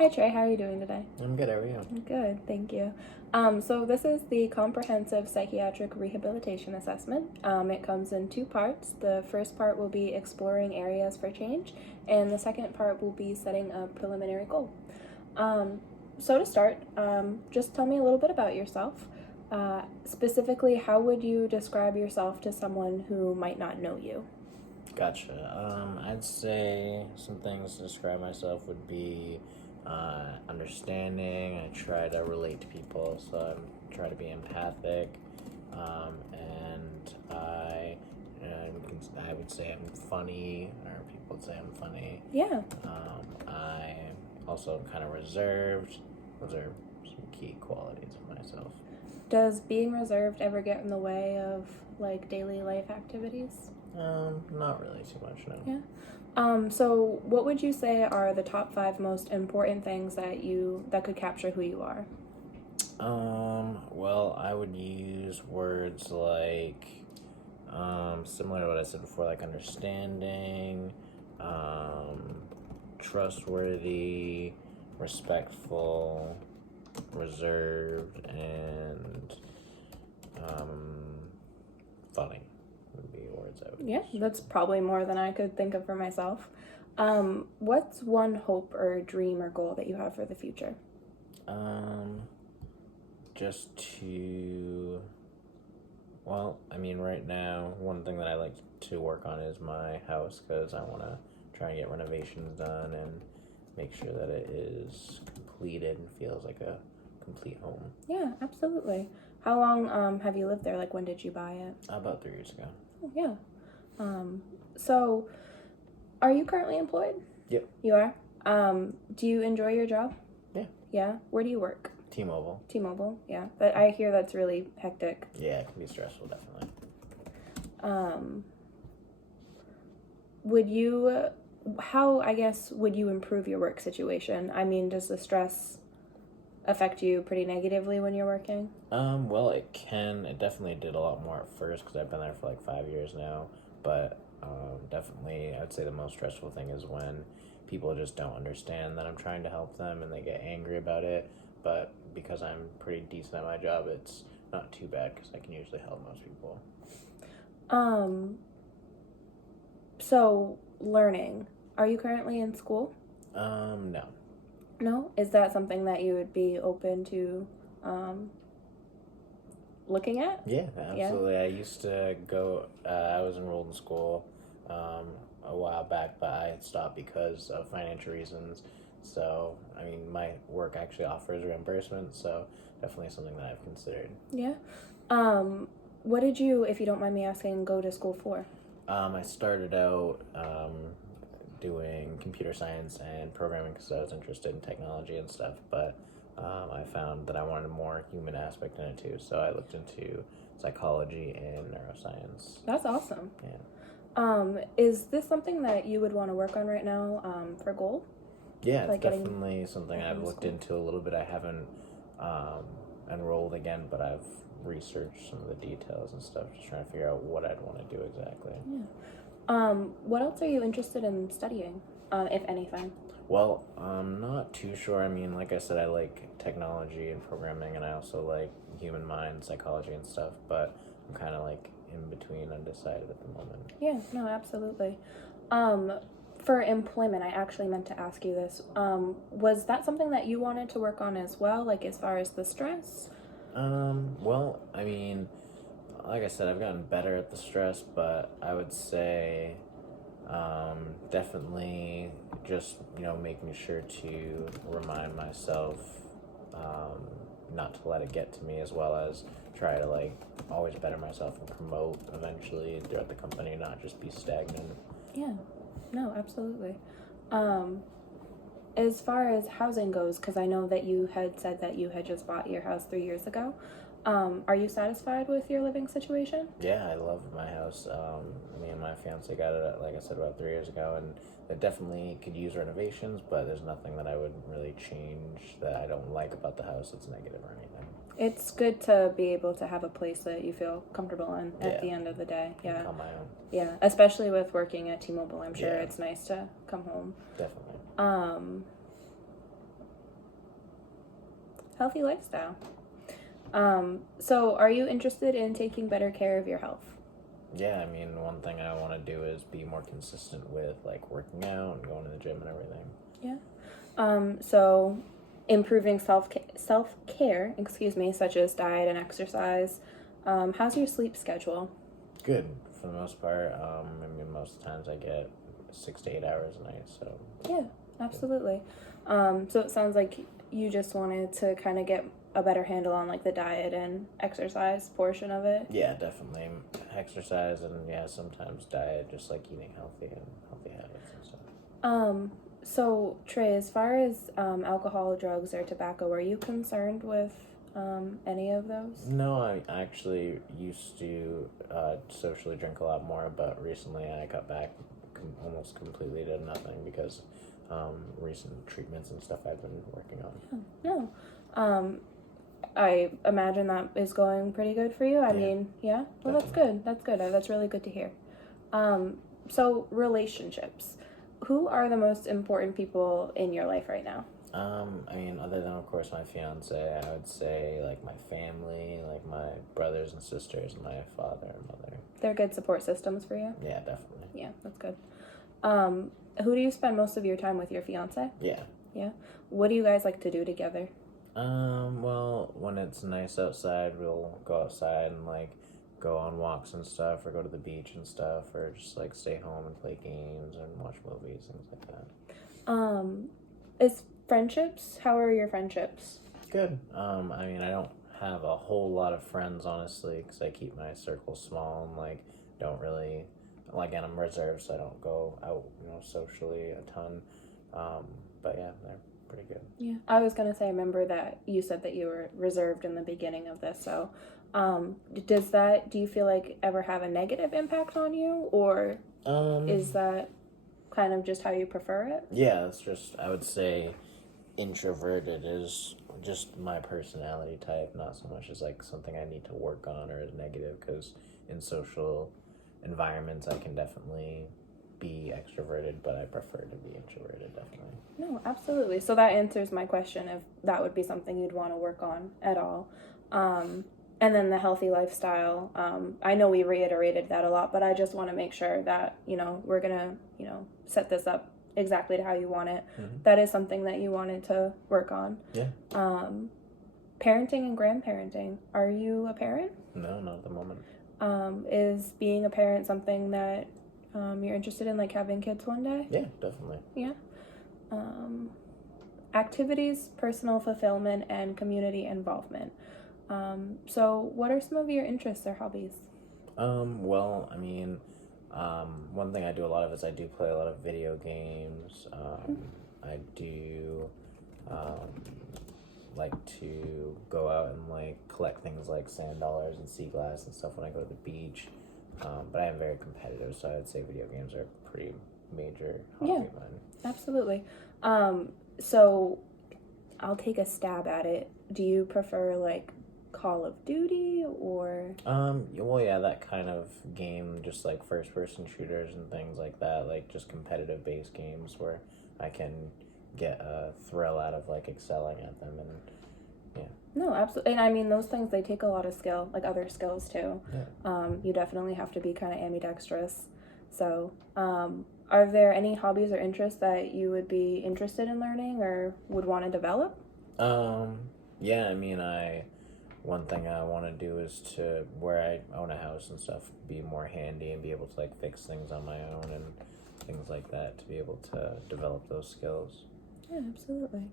Hi Trey, how are you doing today? I'm good, how are you? Good, thank you. So this is the Comprehensive Psychiatric Rehabilitation Assessment. It comes in two parts. The first part will be exploring areas for change, and the second part will be setting a preliminary goal. So to start, just tell me a little bit about yourself. Specifically, how would you describe yourself to someone who might not know you? Gotcha. I'd say some things to describe myself would be understanding. I try to relate to people, so I try to be empathic. And I would say I'm funny, or people would say I'm funny. Yeah. I also kind of reserved. Those are some key qualities of myself. Does being reserved ever get in the way of like daily life activities? Not really too much, no. Yeah. So what would you say are the top 5 most important things that could capture who you are? Well, I would use words like, similar to what I said before, like understanding, trustworthy, respectful, reserved, and, funny would be words I would Yeah, use. that's probably more than I could think of for myself. What's one hope or dream or goal that you have for the future? Um, just to, well, I mean, right now, one thing that I like to work on is my house because I want to try and get renovations done and make sure that it is completed and feels like a complete home. Yeah, absolutely. How long have you lived there? Like, when did you buy it? About 3 years ago. Oh, yeah. So are you currently employed? Yep. You are? Do you enjoy your job? Yeah. Yeah? Where do you work? T-Mobile. T-Mobile, yeah. But I hear that's really hectic. Yeah, it can be stressful, definitely. Would you, how, I guess, would you improve your work situation? I mean, does the stress affect you pretty negatively when you're working? Well, it can. It definitely did a lot more at first because I've been there for like 5 years now. But definitely, I'd say the most stressful thing is when people just don't understand that I'm trying to help them and they get angry about it. But because I'm pretty decent at my job, it's not too bad because I can usually help most people. Um, so learning. Are you currently in school? No. No? Is that something that you would be open to looking at? Yeah, absolutely. I used to go, I was enrolled in school a while back, but I had stopped because of financial reasons. So, I mean, my work actually offers reimbursement, so definitely something that I've considered. Yeah. What did you, if you don't mind me asking, go to school for? I started out doing computer science and programming because I was interested in technology and stuff, but I found that I wanted a more human aspect in it too, so I looked into psychology and neuroscience. That's awesome. Yeah. Is this something that you would want to work on right now for goal? Yeah, it's Like getting definitely something back I've into looked school? into a little bit. I haven't um, enrolled again, but I've researched some of the details and stuff, just trying to figure out what I'd want to do exactly. Yeah. What else are you interested in studying, if anything? Well, I'm not too sure. I mean, like I said, I like technology and programming, and I also like human mind, psychology, and stuff, but I'm kind of like in between, undecided at the moment. Yeah, no, absolutely. Um, for employment, I actually meant to ask you this. Was that something that you wanted to work on as well, like as far as the stress? Well, I mean, like I said, I've gotten better at the stress, but I would say definitely just, making sure to remind myself um, not to let it get to me, as well as try to like always better myself and promote eventually throughout the company, not just be stagnant. Yeah, no, absolutely. Um, as far as housing goes, because I know that you had said that you had just bought your house 3 years ago, are you satisfied with your living situation? Yeah, I love my house. Me and my fiance got it, like I said, about 3 years ago, and it definitely could use renovations, but there's nothing that I would really change that I don't like about the house that's negative or anything. It's good to be able to have a place that you feel comfortable in at Yeah. the end of the day. And Yeah. call my own. Yeah, especially with working at T-Mobile, I'm sure Yeah. it's nice to come home. Definitely. Um, healthy lifestyle. So are you interested in taking better care of your health? Yeah, I mean, one thing I want to do is be more consistent with like working out and going to the gym and everything. Yeah. So improving self care, such as diet and exercise. How's your sleep schedule? Good for the most part. I mean, most of the times I get 6 to 8 hours a night, so Yeah, absolutely. So it sounds like you just wanted to kind of get a better handle on like the diet and exercise portion of it. yeah, definitely exercise and yeah, sometimes diet, just like eating healthy and healthy habits and stuff. So Trey, as far as alcohol, drugs, or tobacco, are you concerned with any of those? No, I actually used to socially drink a lot more, but recently I cut back almost completely to nothing because recent treatments and stuff I've been working on. No. I imagine that is going pretty good for you. I mean, yeah. Well, that's good. That's good. That's really good to hear. So relationships. Who are the most important people in your life right now? I mean, other than of course my fiance, I would say like my family, like my brothers and sisters, and my father and mother. They're good support systems for you? Yeah, definitely. Yeah, that's good. Who do you spend most of your time with? Your fiance? Yeah. Yeah. What do you guys like to do together? Well, when it's nice outside, we'll go outside and like go on walks and stuff, or go to the beach and stuff, or just like stay home and play games and watch movies, things like that. Is friendships? How are your friendships? Good. I mean, I don't have a whole lot of friends, honestly, because I keep my circle small and like don't really. Like, again, I'm reserved, so I don't go out, socially a ton. But yeah, they're pretty good. Yeah, I was gonna say. I remember that you said that you were reserved in the beginning of this. So, do you feel like ever have a negative impact on you, or is that kind of just how you prefer it? Yeah, it's just, I would say introverted is just my personality type, not so much as like something I need to work on or is negative, because in social environments I can definitely be extroverted, but I prefer to be introverted, definitely. No, absolutely. So that answers my question if that would be something you'd want to work on at all. And then the healthy lifestyle. I know we reiterated that a lot, but I just want to make sure that, we're going to, set this up exactly to how you want it. Mm-hmm. That is something that you wanted to work on. Yeah. Parenting and grandparenting. Are you a parent? No, not at the moment. Is being a parent something that you're interested in, like having kids one day? Yeah, definitely. Yeah. Activities, personal fulfillment, and community involvement. So what are some of your interests or hobbies? Well, I mean, one thing I do a lot of is I do play a lot of video games. I do like to go out and like collect things like sand dollars and sea glass and stuff when I go to the beach. But I am very competitive, so I would say video games are a pretty major hobby of mine. Absolutely. So I'll take a stab at it. Do you prefer like Call of Duty or? Well, yeah, that kind of game, just like first-person shooters and things like that, like just competitive-based games where I can get a thrill out of like excelling at them, and yeah. No, absolutely. And I mean, those things, they take a lot of skill, like other skills too. Yeah. You definitely have to be kind of ambidextrous. So, are there any hobbies or interests that you would be interested in learning or would want to develop? Yeah, I mean, one thing I want to do is to, where I own a house and stuff, be more handy and be able to like fix things on my own and things like that, to be able to develop those skills. Yeah, absolutely.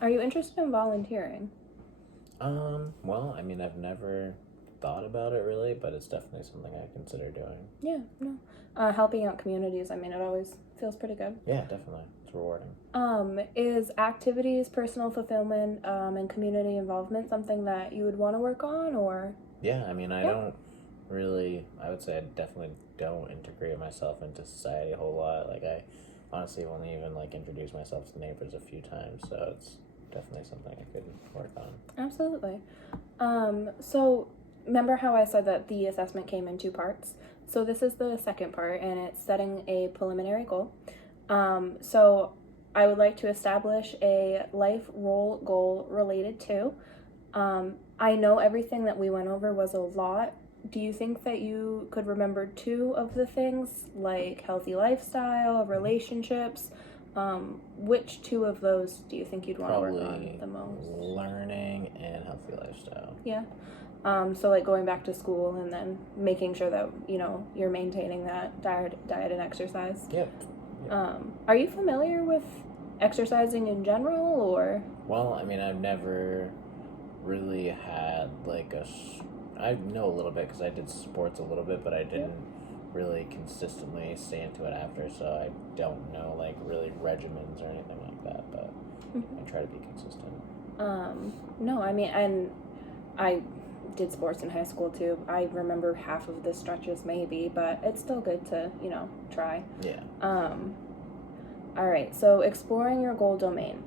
Are you interested in volunteering? Well, I mean, I've never thought about it really, but it's definitely something I consider doing. Yeah, no. Helping out communities, I mean, it always feels pretty good. Yeah, definitely. It's rewarding. Is activities, personal fulfillment, and community involvement something that you would want to work on, or? Yeah, I mean, I don't really, I would say I definitely don't integrate myself into society a whole lot. Like, I honestly have only even like introduced myself to neighbors a few times, so it's definitely something I could work on. Absolutely. So remember how I said that the assessment came in 2 parts? So this is the second part, and it's setting a preliminary goal. So I would like to establish a life role goal related to. I know everything that we went over was a lot. Do you think that you could remember two of the things, like healthy lifestyle, relationships? Which two of those do you think you'd want to work on the most? Learning and healthy lifestyle. Yeah. So like going back to school and then making sure that, you know, you're maintaining that diet and exercise. Yep. Are you familiar with exercising in general, or? Well, I mean, I've never really had like I know a little bit because I did sports a little bit, but I didn't really consistently stay into it after, so I don't know like really regimens or anything like that, but I try to be consistent. No, I mean, and I did sports in high school too. I remember half of the stretches maybe, but it's still good to, you know, try. Yeah. All right, so exploring your goal domain.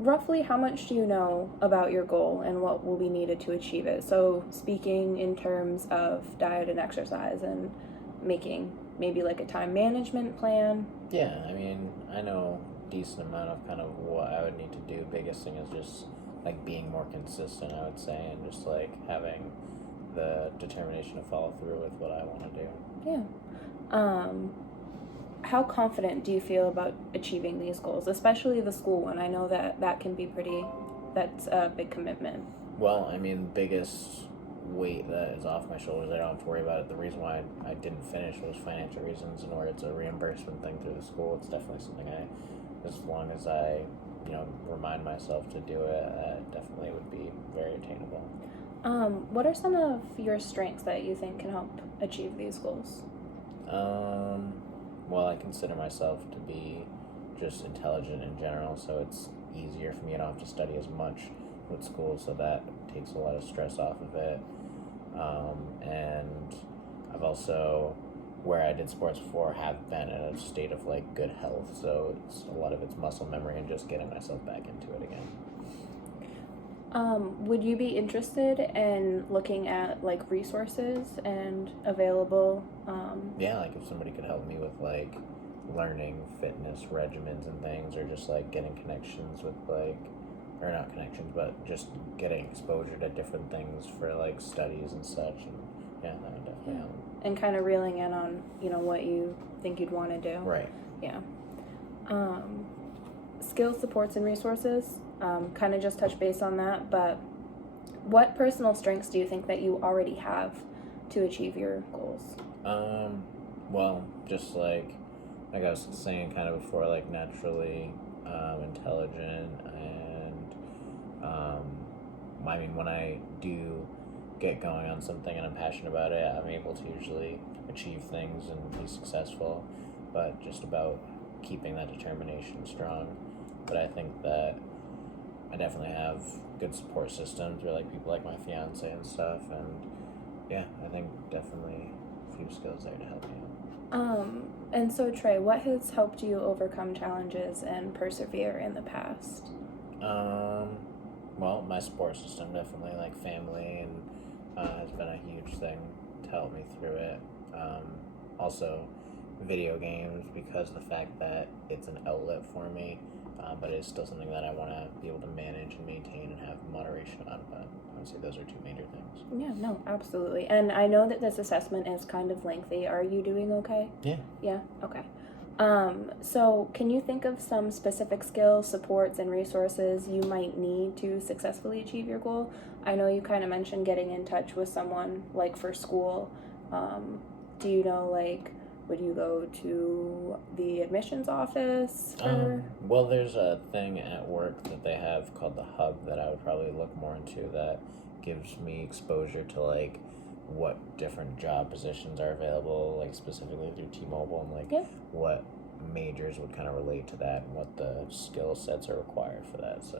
Roughly how much do you know about your goal and what will be needed to achieve it? So speaking in terms of diet and exercise and making maybe like a time management plan. Yeah, I mean, I know a decent amount of kind of what I would need to do. Biggest thing is just like being more consistent, I would say, and just like having the determination to follow through with what I want to do. Yeah. How confident do you feel about achieving these goals, especially the school one? I know that can be that's a big commitment. Well, I mean, biggest weight that is off my shoulders, I don't have to worry about it. The reason why I didn't finish was financial reasons, and where it's a reimbursement thing through the school, it's definitely something as long as I, you know, remind myself to do it, definitely would be very attainable. What are some of your strengths that you think can help achieve these goals? Well, I consider myself to be just intelligent in general, so it's easier for me. I don't have to study as much with school, so that takes a lot of stress off of it. And I've also, where I did sports before, have been in a state of like good health, so a lot of it's muscle memory and just getting myself back into it again. Would you be interested in looking at like resources and available? Yeah, like if somebody could help me with like learning fitness regimens and things, or just like getting connections with like, or not connections, but just getting exposure to different things for like studies and such, and yeah, that would definitely help. And kind of reeling in on, you know, what you think you'd want to do. Right. Yeah. Skills, supports, and resources. Kind of just touch base on that, but what personal strengths do you think that you already have to achieve your goals? Well, just like I was saying kind of before, like naturally intelligent, and I mean, when I do get going on something and I'm passionate about it, I'm able to usually achieve things and be successful, but just about keeping that determination strong. But I think that I definitely have good support systems through like people like my fiance and stuff, and yeah, I think definitely a few skills there to help me out. And so Trey, what has helped you overcome challenges and persevere in the past? Well, my support system definitely, like family, and has been a huge thing to help me through it. Also, video games, because the fact that it's an outlet for me, but it's still something that I want to be able to manage and maintain and have moderation on. But I would say those are two major things. Yeah, no, absolutely. And I know that this assessment is kind of lengthy. Are you doing okay? Yeah. Yeah, okay. So can you think of some specific skills, supports, and resources you might need to successfully achieve your goal? I know you kind of mentioned getting in touch with someone, like for school. Do you know, like, would you go to the admissions office? Well, there's a thing at work that they have called the Hub that I would probably look more into, that gives me exposure to like what different job positions are available, like specifically through T-Mobile, and like what majors would kind of relate to that and what the skill sets are required for that. So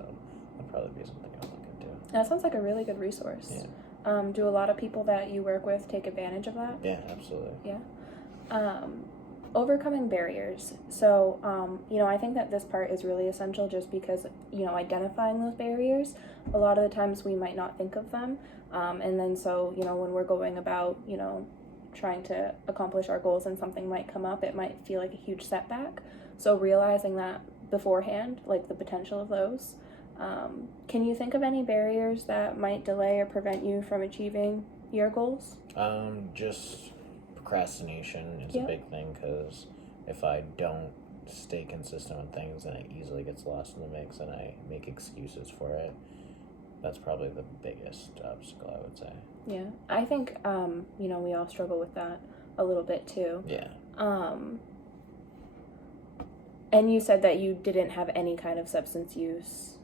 that'd probably be something I'd look into. That sounds like a really good resource. Yeah. Do a lot of people that you work with take advantage of that? Yeah, absolutely. Yeah. Overcoming barriers. So, I think that this part is really essential just because, identifying those barriers, a lot of the times we might not think of them. And then so, when we're going about, trying to accomplish our goals and something might come up, it might feel like a huge setback. So realizing that beforehand, like the potential of those. Can you think of any barriers that might delay or prevent you from achieving your goals? Just procrastination is Yep. a big thing, because if I don't stay consistent with things, then it easily gets lost in the mix and I make excuses for it. That's probably the biggest obstacle, I would say. Yeah, I think, we all struggle with that a little bit too. Yeah. And you said that you didn't have any kind of substance use.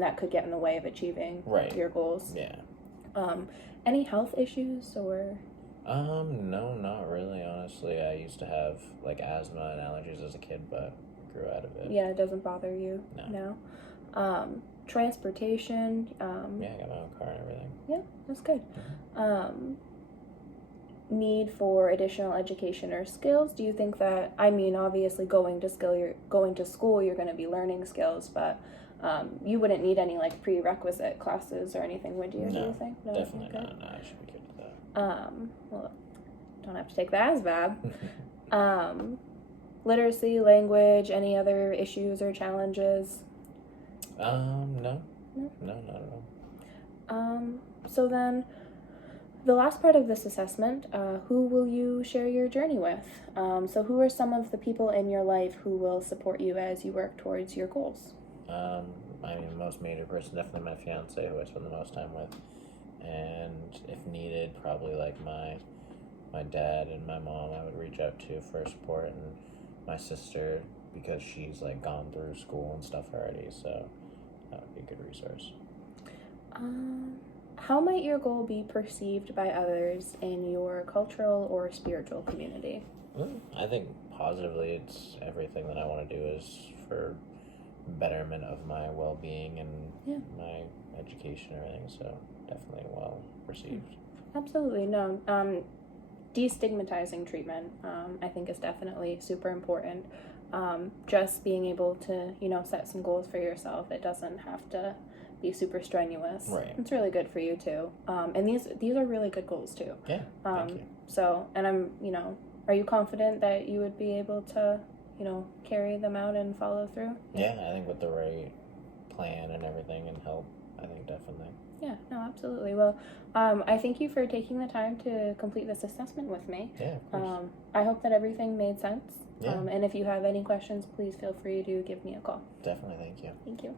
That could get in the way of achieving Right. your goals. Yeah. Any health issues or? No, not really, honestly. I used to have like asthma and allergies as a kid, but grew out of it. Yeah, it doesn't bother you No. now. Transportation. Yeah, I got my own car and everything. Yeah, that's good. Need for additional education or skills. Do you think that? Obviously, going to school, you're going to be learning skills, but you wouldn't need any like prerequisite classes or anything, would you? Do No, you think? No, definitely okay. not. No, I should be good with that. Well, don't have to take the ASVAB. Literacy, language, any other issues or challenges? No. No? No, not at all. So then, the last part of this assessment, who will you share your journey with? So who are some of the people in your life who will support you as you work towards your goals? The most major person, definitely my fiance, who I spend the most time with. And if needed, probably like my dad and my mom I would reach out to for support, and my sister, because she's like gone through school and stuff already, so that would be a good resource. How might your goal be perceived by others in your cultural or spiritual community? I think positively. It's everything that I want to do is for betterment of my well-being and my education and everything, so definitely well received. Absolutely. No. Destigmatizing treatment, I think, is definitely super important. Just being able to, set some goals for yourself. It doesn't have to be super strenuous. Right. It's really good for you too. And these are really good goals too. Yeah. Thank you. So, and I'm, are you confident that you would be able to, carry them out and follow through? Yeah, I think with the right plan and everything and help, I think definitely. Yeah, no, absolutely. Well, I thank you for taking the time to complete this assessment with me. Yeah, of course. I hope that everything made sense. Yeah. And if you have any questions, please feel free to give me a call. Definitely, thank you. Thank you.